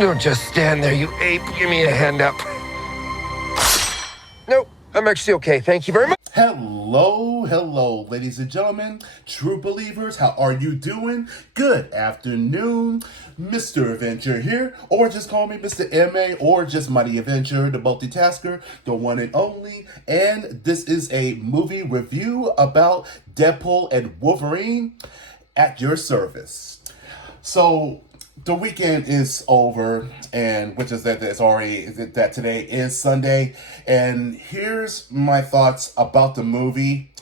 Don't just stand there, you ape. Give me a hand up. Nope, I'm actually okay. Thank you very much. Hello, ladies and gentlemen, true believers, how are you doing? Good afternoon, Mr. Avenger here, or just call me Mr. MA, or just Mighty Avenger, the multitasker, the one and only, and this is a movie review about Deadpool and Wolverine at your service. So, the weekend is over, and which is that it's already that today is Sunday, and here's my thoughts about the movie.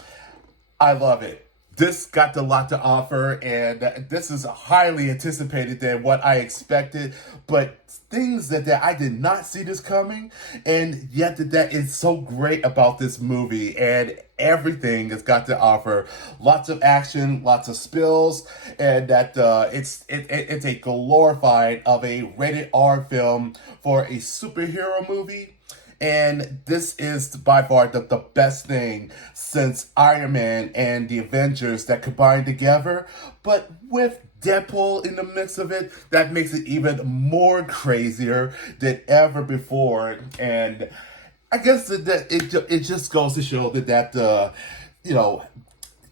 I love it. This got a lot to offer, and this is highly anticipated than what I expected, but things that I did not see this coming, and yet that is so great about this movie, and everything has got to offer. Lots of action, lots of spills, and that it's a glorified of a rated R film for a superhero movie. And this is by far the best thing since Iron Man and the Avengers that combined together. But with Deadpool in the mix of it, that makes it even more crazier than ever before. And I guess that it just goes to show that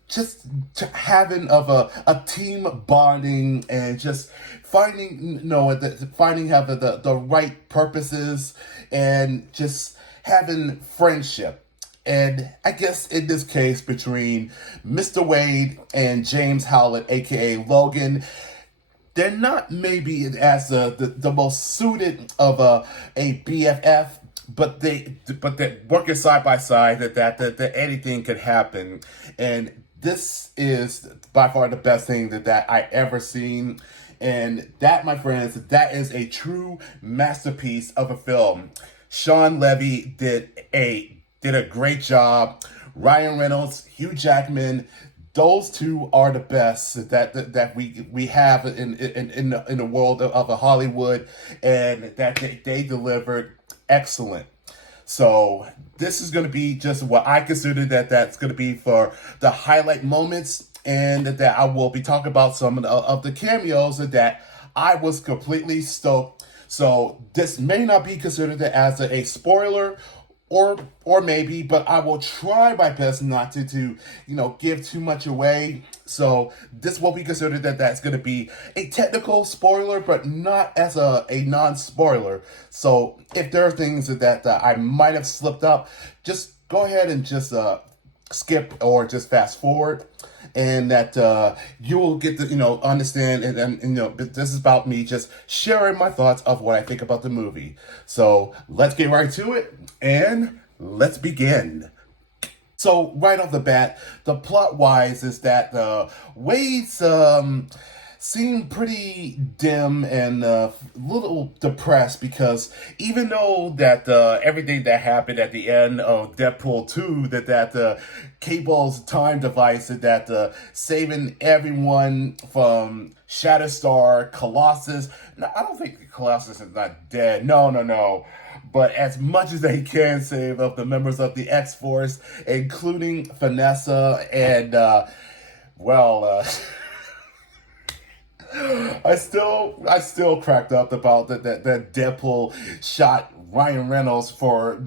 just having of a team bonding and just finding having the right purposes and just having friendship. And I guess in this case between Mr. Wade and James Howlett, aka Logan, they're not maybe as the most suited of a BFF, but they're working side by side that anything could happen. And this is by far the best thing that I ever seen. And that, my friends, that is a true masterpiece of a film. Sean Levy did a great job. Ryan Reynolds, Hugh Jackman, those two are the best that we have in the world of Hollywood, and that they delivered excellent. So this is going to be just what I consider that's going to be for the highlight moments, and that I will be talking about some of the cameos that I was completely stoked. So this may not be considered as a spoiler, or maybe, but I will try my best not to give too much away. So this will be considered that's going to be a technical spoiler, but not as a non-spoiler. So if there are things that I might have slipped up, just go ahead and just skip or just fast forward, and that you will get to understand, and this is about me just sharing my thoughts of what I think about the movie. So let's get right to it, and let's begin. So right off the bat, the plot wise is that Wade's seem pretty dim and a little depressed, because even though that everything that happened at the end of Deadpool 2, that Cable's time device, that saving everyone from Shatterstar, Colossus. No, I don't think Colossus is not dead. No. But as much as they can save of the members of the X-Force, including Vanessa and, I still cracked up about that Deadpool shot Ryan Reynolds for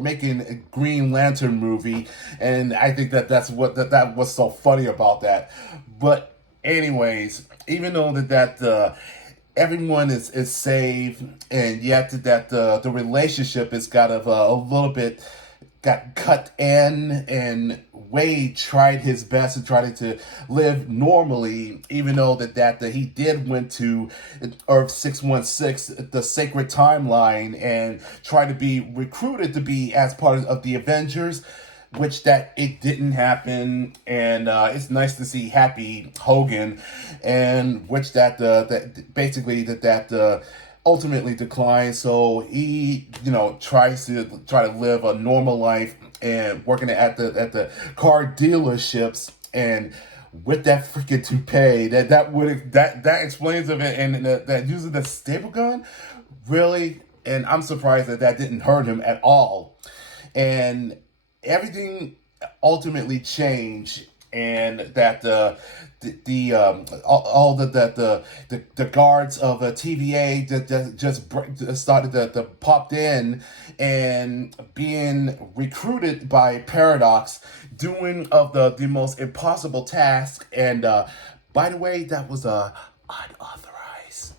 making a Green Lantern movie, and I think that was so funny about that. But anyways, even though that everyone is saved, and yet that the relationship is kind of a little bit got cut in, and Wade tried his best and tried to live normally, even though that he did went to Earth 616, the sacred timeline, and tried to be recruited to be as part of the Avengers, which that it didn't happen. And it's nice to see Happy Hogan, and which that basically that ultimately declined. So he tries to live a normal life and working at the car dealerships, and with that freaking toupee that explains of it, and that using the staple gun, really. And I'm surprised that didn't hurt him at all. And everything ultimately changed and that all the guards of the TVA just started to popped in and being recruited by Paradox, doing of the most impossible task. And by the way, that was unauthorized.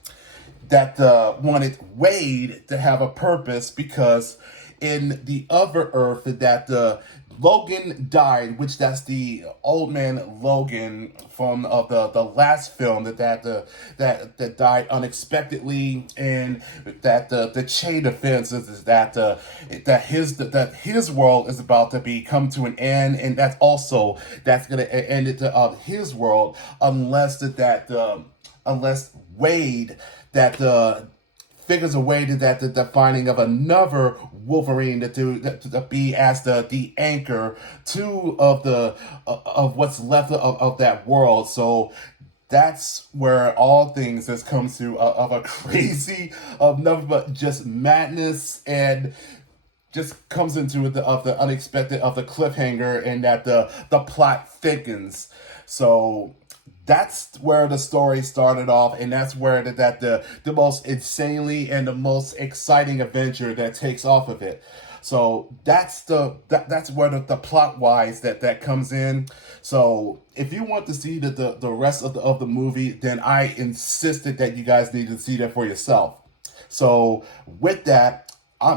That wanted Wade to have a purpose, because in the other Earth that Logan died, which that's the old man Logan from the last film that died unexpectedly, and that the chain of fences is that his world is about to be come to an end, and that's gonna end it to his world, unless Wade figures a way to the finding of another Wolverine to be as the anchor to of what's left of that world. So that's where all things has come to of a crazy of nothing but just madness, and just comes into the unexpected of the cliffhanger, and that the plot thickens. So that's where the story started off, and that's where the most insanely and the most exciting adventure that takes off of it. So that's where the plot wise that comes in. So if you want to see the rest of the movie, then I insisted that you guys need to see that for yourself. So with that,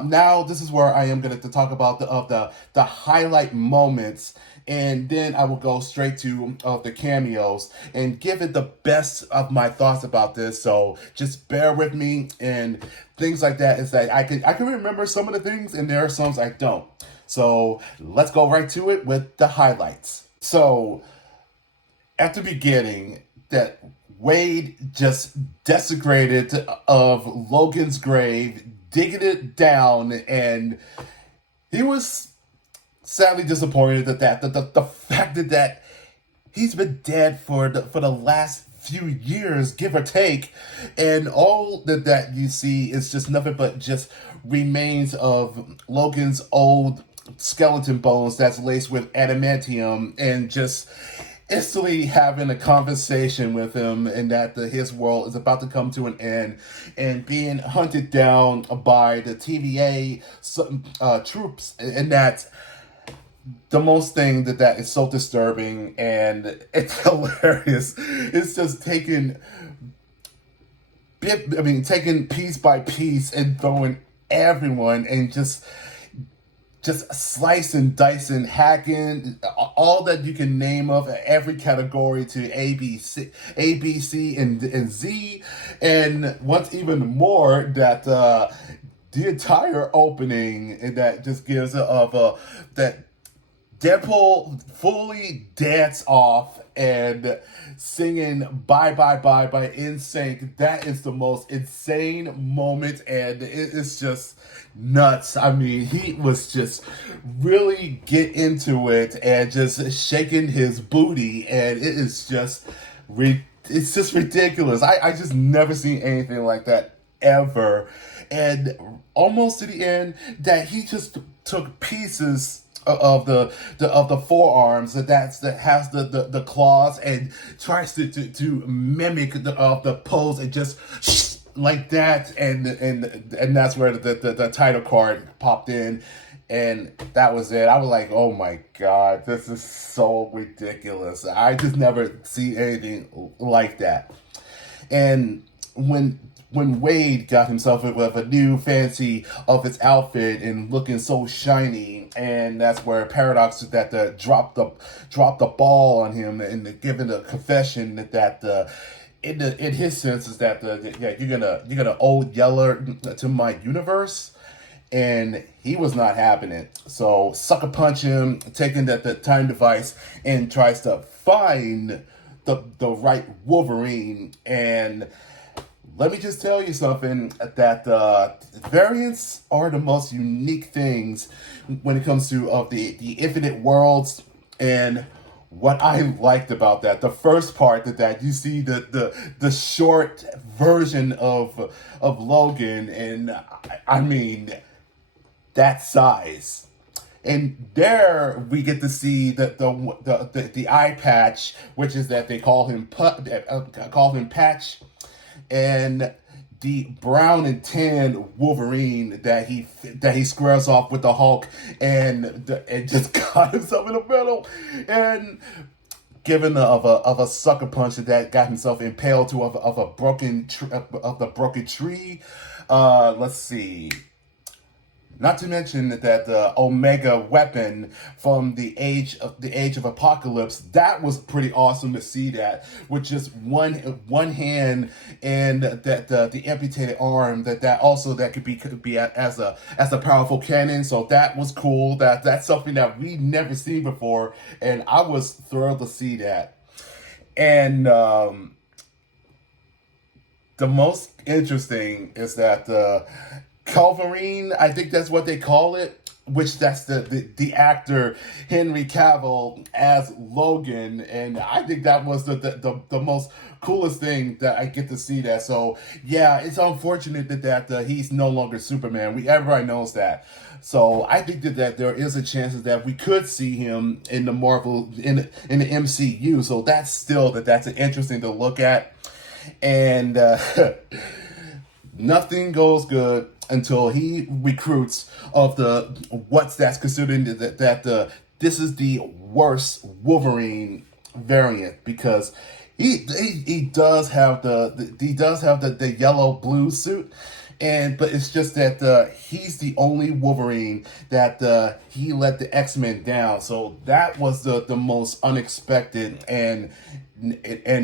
now this is where I am going to talk about the highlight moments, and then I will go straight to the cameos and give it the best of my thoughts about this. So just bear with me, and things like that is that I can remember some of the things, and there are some I don't. So let's go right to it with the highlights. So at the beginning, that Wade just desecrated of Logan's grave, digging it down, and he was sadly disappointed that the fact that he's been dead for the last few years, give or take, and all that you see is just nothing but just remains of Logan's old skeleton bones that's laced with adamantium, and just instantly having a conversation with him, and that his world is about to come to an end, and being hunted down by the TVA troops, and that the most thing that is so disturbing, and it's hilarious. It's just taking piece by piece and throwing everyone, and just slicing, dicing, hacking, all that you can name of every category to A, B, C, and Z. And what's even more, that the entire opening that just gives that Deadpool fully dance off and singing Bye Bye Bye by NSYNC. That is the most insane moment, and it is just nuts. I mean, he was just really get into it and just shaking his booty, and it is just it's just ridiculous. I just never seen anything like that ever. And almost to the end, that he just took pieces of the forearms that has the claws, and tries to mimic the pose, and just like that, and that's where the title card popped in, and that was it. I was like, oh my god, this is so ridiculous. I just never see anything like that. And when Wade got himself with a new fancy of his outfit and looking so shiny, and that's where Paradox that dropped the ball on him, and giving a confession that in his sense is that you're gonna owe Yeller to my universe, and he was not having it. So sucker punch him, taking the time device, and tries to find the right Wolverine. And let me just tell you something, that variants are the most unique things when it comes to the infinite worlds. And what I liked about that, the first part that you see the short version of Logan, and I mean that size. And there we get to see the eye patch, which is that they call him Patch, and the brown and tan Wolverine that he squares off with the Hulk, and just got himself in the middle, and given of a sucker punch that got himself impaled to of a broken tree. Let's see. Not to mention that the Omega weapon from the Age of Apocalypse, that was pretty awesome to see that with just one hand, and that the amputated arm that could be as a powerful cannon. So that was cool. That's something that we never seen before, and I was thrilled to see that. And the most interesting is that Culverine, I think that's what they call it, which that's the actor Henry Cavill as Logan, and I think that was the most coolest thing that I get to see that. So yeah, it's unfortunate that he's no longer Superman. Everybody knows that. So I think that there is a chance that we could see him in the Marvel in the MCU. So that's an interesting to look at, and nothing goes good until he recruits of that's considered this is the worst Wolverine variant, because he does have the yellow blue suit, but it's just that he's the only Wolverine that he let the X-Men down. So that was the most unexpected, and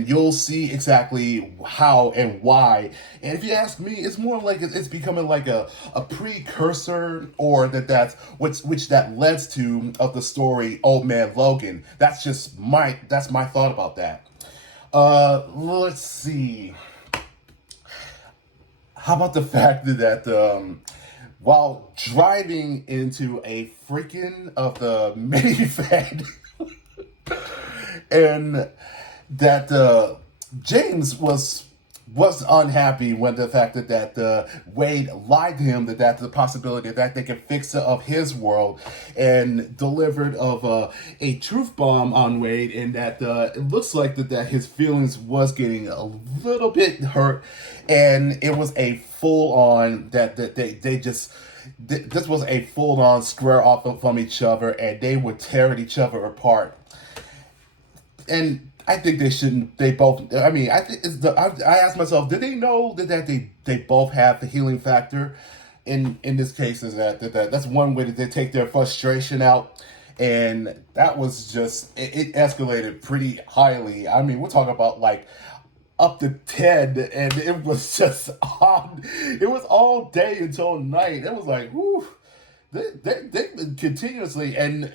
you'll see exactly how and why. And if you ask me, it's more like it's becoming like a precursor, or that's which that leads to of the story Old Man Logan. That's my thought about that. Let's see. How about the fact that while driving into a freaking of the minivan, and that James was unhappy when the fact that Wade lied to him that the possibility that they could fix it of his world, and delivered of a truth bomb on Wade, and that it looks like that his feelings was getting a little bit hurt, and it was a full on this was a full on square off from each other, and they were tearing each other apart. And I think they shouldn't. They both. I mean, I think I asked myself, did they know that they both have the healing factor? In this case, is that's one way that they take their frustration out, and that was just it escalated pretty highly. I mean, we're talking about like up to 10, and it was just on. It was all day until night. It was like, whoo. They continuously, and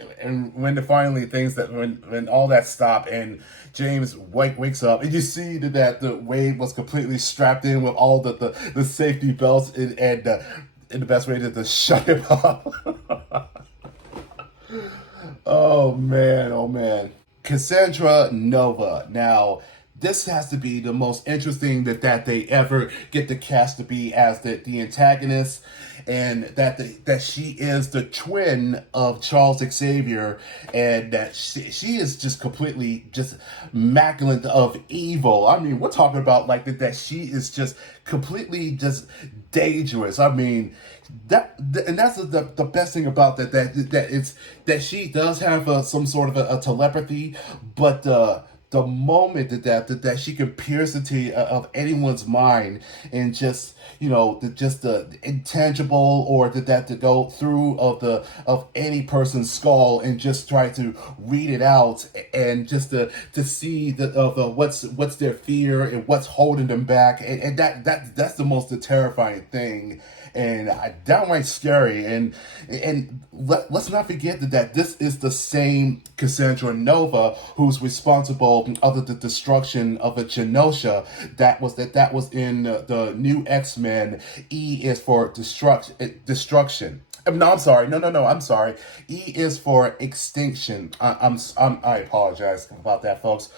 when finally things that when all that stopped, and James wakes up, and you see that the Wade was completely strapped in with all the safety belts, and the best way to shut him up. Oh man, Cassandra Nova. Now, this has to be the most interesting that they ever get the cast to be as the antagonist, and that she is the twin of Charles Xavier, and that she is just completely just immaculate of evil. I mean, we're talking about like that she is just completely just dangerous. I mean, and that's the best thing about that she does have some sort of a telepathy, but the moment that she can pierce into of anyone's mind, and just the intangible, or that to go through of any person's skull, and just try to read it out, and just to see what's their fear and what's holding them back, and that's the most terrifying thing, and downright scary. And let's not forget that this is the same Cassandra Nova who's responsible of the destruction of a Genosha that was in the new X-Men. E is for destruction. No, I'm sorry. No. I'm sorry. E is for extinction. I apologize about that, folks.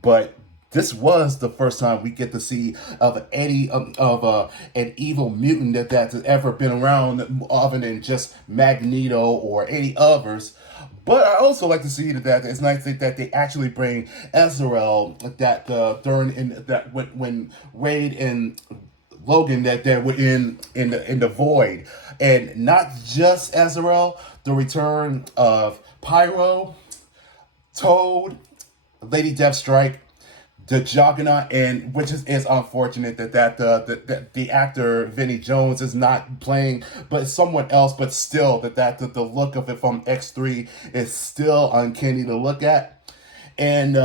But this was the first time we get to see of any of an evil mutant that's ever been around, other than just Magneto or any others. But I also like to see that it's nice that they actually bring Azrael, that during in that when Wade and Logan, that they were in the void, and not just Azrael, the return of Pyro, Toad, Lady Deathstrike, the Juggernaut, and which is unfortunate that the actor Vinnie Jones is not playing, but someone else. But still, the look of it from X3 is still uncanny to look at. And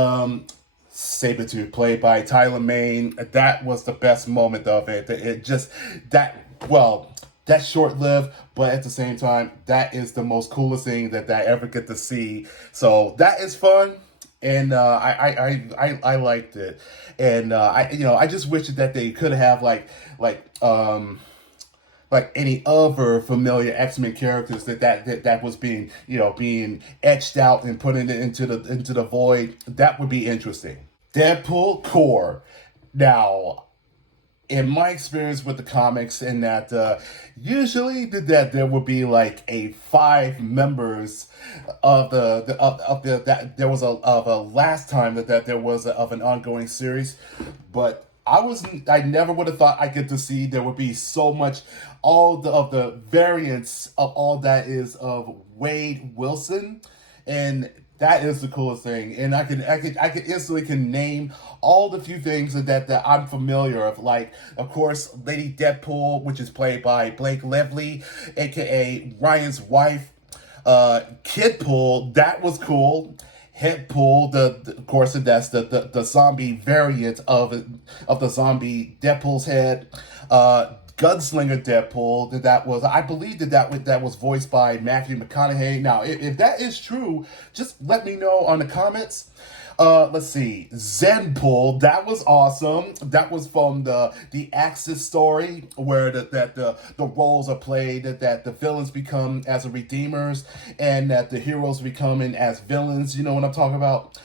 Sabretooth, played by Tyler Mane, that was the best moment of it. It just that's short lived, but at the same time, that is the most coolest thing that I ever get to see. So that is fun. And I liked it, and I just wish that they could have like any other familiar X-Men characters that was being etched out and put into the void. That would be interesting. Deadpool core. Now, in my experience with the comics, in that usually that there would be like a 5 members of the that there was a last time that there was of an ongoing series, but I never would have thought I get to see there would be so much of the variants of all that is of Wade Wilson, and that is the coolest thing. And I can instantly can name all the few things that I'm familiar of. Like, of course, Lady Deadpool, which is played by Blake Lively, aka Ryan's wife. Kidpool, that was cool. Headpool, of course, that's the zombie variant of the zombie Deadpool's head. Gunslinger Deadpool, I believe that was voiced by Matthew McConaughey. Now, if that is true, just let me know on the comments. Let's see, Zenpool, that was awesome. That was from the Axis story, where the roles are played, that the villains become as redeemers, and that the heroes becoming as villains. You know what I'm talking about?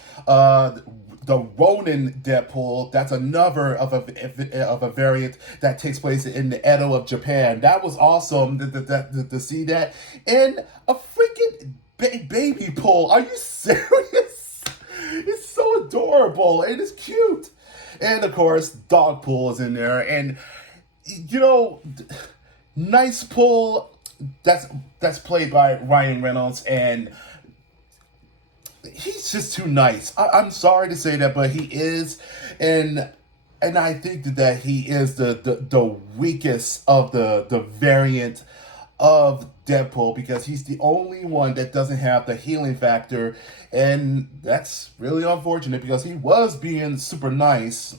The Ronin Deadpool, that's another of a variant that takes place in the Edo of Japan. That was awesome to see that. And a freaking baby pool. Are you serious? It's so adorable and it's cute. And of course, Dog Pool is in there. And Nice Pool, that's played by Ryan Reynolds, and he's just too nice. I'm sorry to say that, but he is, and I think that he is the weakest of the variant of Deadpool, because he's the only one that doesn't have the healing factor, and that's really unfortunate because he was being super nice.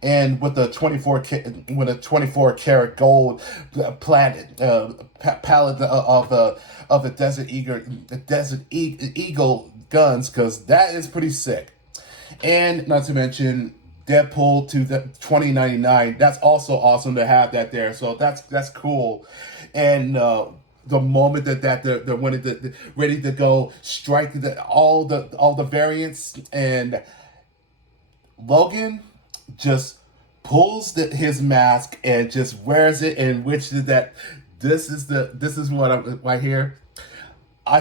And with the 24 karat gold palette of the Desert Eagle guns, because that is pretty sick. And not to mention Deadpool to the 2099. That's also awesome to have that there. So that's cool. And the moment that they're ready to go strike all the variants, and Logan just pulls his mask and just wears it, and which is that this is what I'm right here. I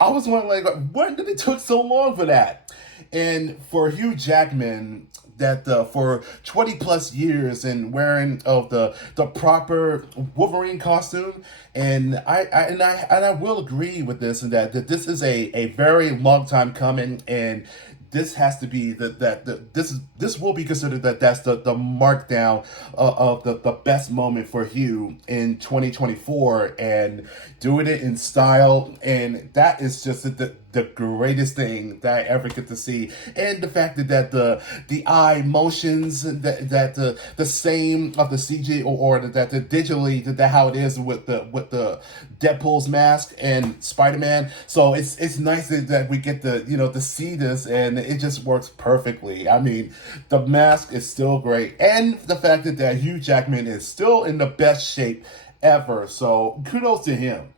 was wondering, like, when did it took so long for that? And for Hugh Jackman, that for 20 plus years and wearing of the proper Wolverine costume, and I will agree with this, and that this is a very long time coming, and this has to be this will be considered that's the markdown of the best moment for Hugh in 2024, and doing it in style, and that is just the greatest thing that I ever get to see. And the fact that the eye motions, that the same of the CG, or that the digitally, that how it is with the Deadpool's mask and Spider-Man. So it's nice that we get to see this, and it just works perfectly. I mean, the mask is still great, and the fact that Hugh Jackman is still in the best shape ever. So kudos to him.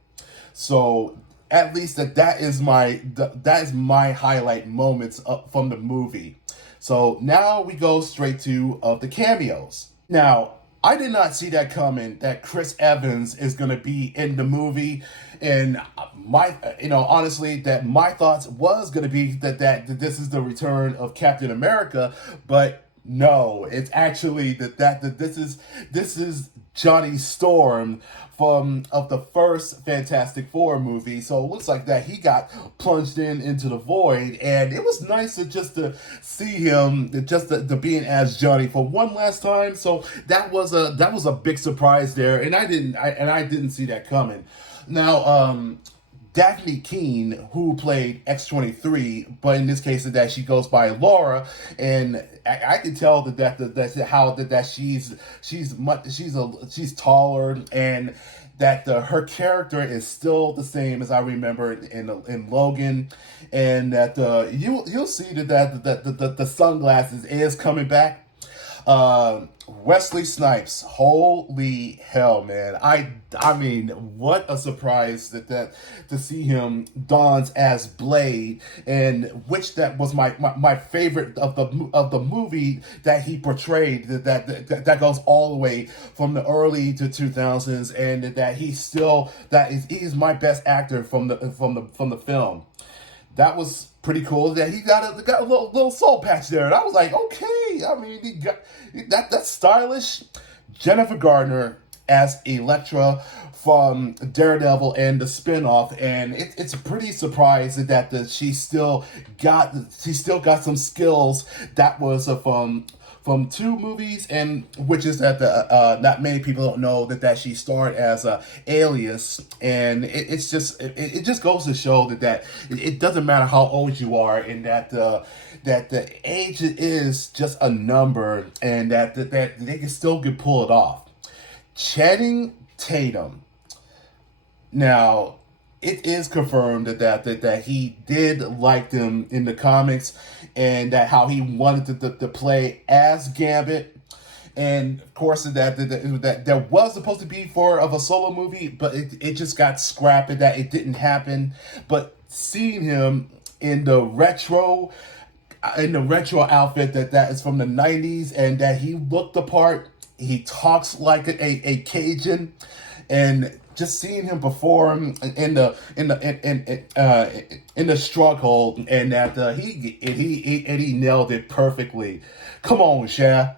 So at least that is my highlight moments from the movie. So now we go straight to the cameos. Now, I did not see that coming, that Chris Evans is going to be in the movie. And honestly, that my thoughts was going to be that this is the return of Captain America, but no, it's actually that this is Johnny Storm from of the first Fantastic Four movie. So it looks like that he got plunged into the void, and it was nice to see him to being as Johnny for one last time. So that was a big surprise there, and I didn't see that coming. Now, Daphne Keene, who played X-23, but in this case that she goes by Laura, and I can tell that she's taller, and that her character is still the same as I remember in Logan, and that you'll see that the sunglasses is coming back. Wesley Snipes, holy hell, man! I mean, what a surprise that to see him dons as Blade, and which that was my favorite of the movie that he portrayed. That goes all the way from the early to 2000s, and that he's my best actor from the film. That was pretty cool. That he got a little soul patch there, and I was like, okay. I mean, he got that's stylish. Jennifer Gardner as Elektra from Daredevil and the spinoff, and it's a pretty surprise that she still got some skills that was from two movies, and which is that not many people don't know that she starred as Alias, and it just goes to show that it doesn't matter how old you are, and that the age is just a number, and that they can still pull it off. Channing Tatum. Now, it is confirmed that he did like them in the comics, and that how he wanted to play as Gambit. And of course, that there was supposed to be of a solo movie, but it just got scrapped, that it didn't happen. But seeing him in the retro outfit that is from the 90s, and that he looked the part, he talks like a Cajun, and just seeing him perform in the struggle, and that he nailed it perfectly. Come on, Shaq.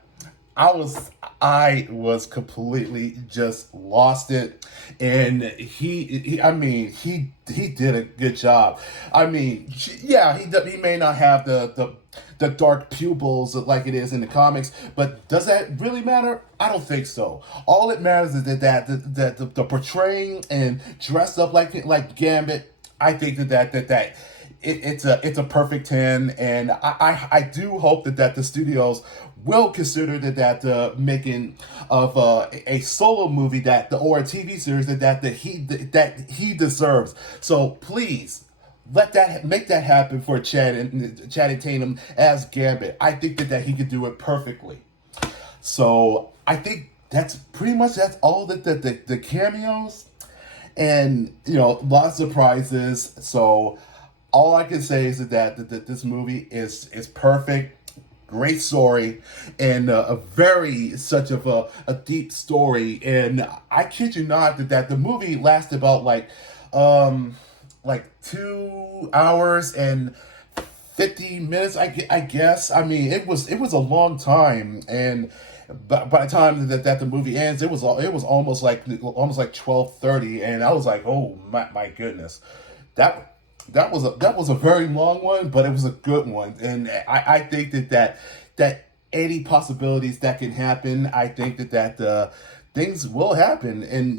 I was completely just lost it, and he did a good job. I mean, yeah, he may not have the dark pupils like it is in the comics, but does that really matter? I don't think so. All it matters is that the portraying and dressed up like Gambit. I think that it's a perfect 10, and I do hope that the studios will consider that making of a solo movie or a TV series that he deserves. So please make that happen for Channing Tatum as Gambit. I think that he could do it perfectly. So I think that's all the cameos, and a lot of surprises. So all I can say is that this movie is perfect. Great story, and such of a deep story. And I kid you not that the movie lasted about like 2 hours and 50 minutes. I guess. I mean, it was a long time, and by the time that the movie ends, it was almost like 12:30, and I was like, oh my goodness, that was a very long one, but it was a good one, and I think that 80 possibilities that can happen. I think that things will happen, and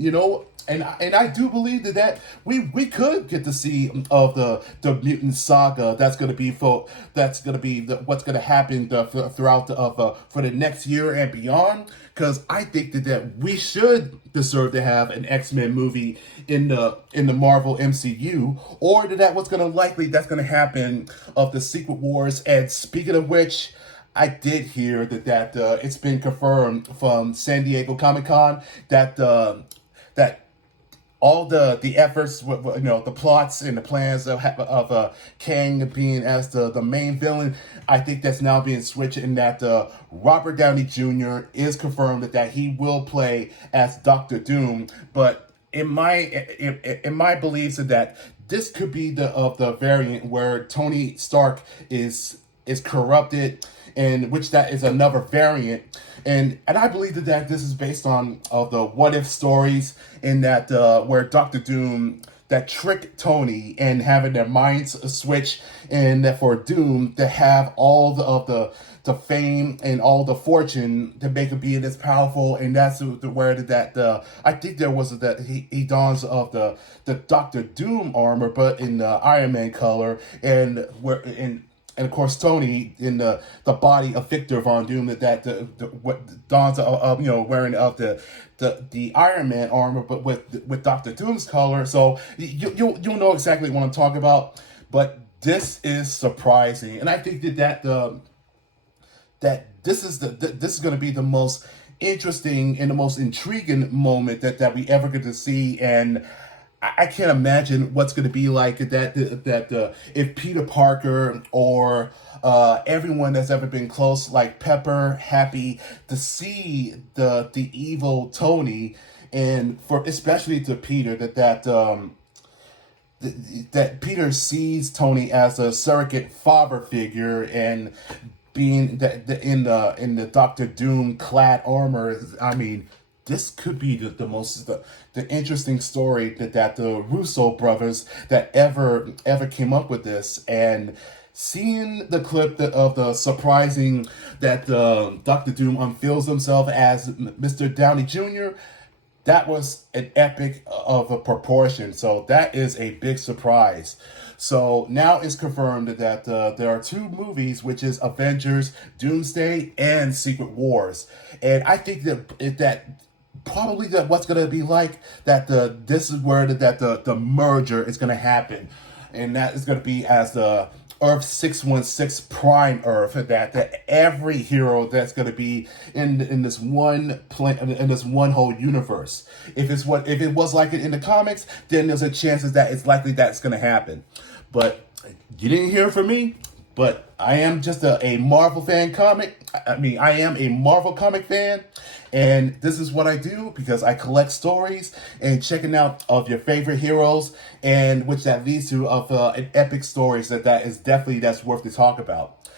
and I do believe that we could get to see of the mutant saga that's going to be what's going to happen throughout for the next year and beyond. Because I think that we should deserve to have an X-Men movie in the Marvel MCU, or that's going to happen of the Secret Wars. And speaking of which, I did hear that it's been confirmed from San Diego Comic-Con that all the efforts, the plots and the plans of Kang being as the main villain, I think that's now being switched in that Robert Downey Jr. is confirmed that he will play as Doctor Doom. But in my beliefs is that this could be the variant where Tony Stark is corrupted, and which that is another variant. And I believe that this is based on of the what if stories, in that where Doctor Doom that trick Tony and having their minds switch, and that for Doom to have all the fame and all the fortune to make him be this powerful. And that's where that I think there was that he dons of the Doctor Doom armor, but in the Iron Man color, and where in. And of course, Tony in the body of Victor Von Doom, what dons wearing of the Iron Man armor, but with Doctor Doom's color. So you'll know exactly what I'm talking about. But this is surprising, and I think that this is going to be the most interesting and the most intriguing moment that we ever get to see. And I can't imagine what's going to be like if Peter Parker or everyone that's ever been close, like Pepper, happy to see the evil Tony, and for especially to Peter that Peter sees Tony as a surrogate father figure, and being in the Doctor Doom clad armor. I mean, this could be the most interesting story that the Russo brothers that ever came up with this. And seeing the clip of the surprising that Doctor Doom unveils himself as Mr. Downey Jr., that was an epic of a proportion. So that is a big surprise. So now it's confirmed that there are two movies, which is Avengers, Doomsday, and Secret Wars. And I think that probably that what's going to be like that this is where the merger is going to happen, and that is going to be as the Earth 616 Prime Earth, that every hero that's going to be in this one in this one whole universe. If it was like it in the comics, then there's a chance that it's likely that's going to happen. But you didn't hear from me. But I am just a Marvel fan comic. I am a Marvel comic fan, and this is what I do because I collect stories and checking out of your favorite heroes, and which that leads to an epic stories that's worth to talk about.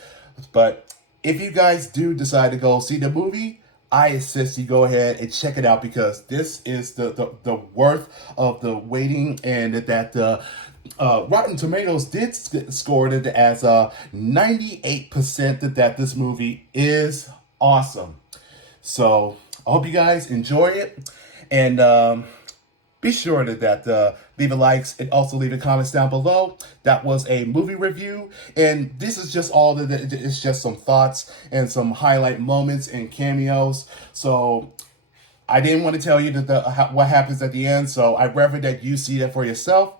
But if you guys do decide to go see the movie, I insist you go ahead and check it out, because this is the worth of the waiting, and that Rotten Tomatoes did score it as 98% that this movie is awesome. So I hope you guys enjoy it, and be sure that leave a likes and also leave a comments down below. That was a movie review, and this is just all it's just some thoughts and some highlight moments and cameos. So I didn't want to tell you what happens at the end, so I'd rather that you see that for yourself.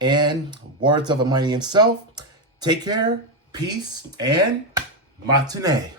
And words of a mighty himself, take care, peace, and matane.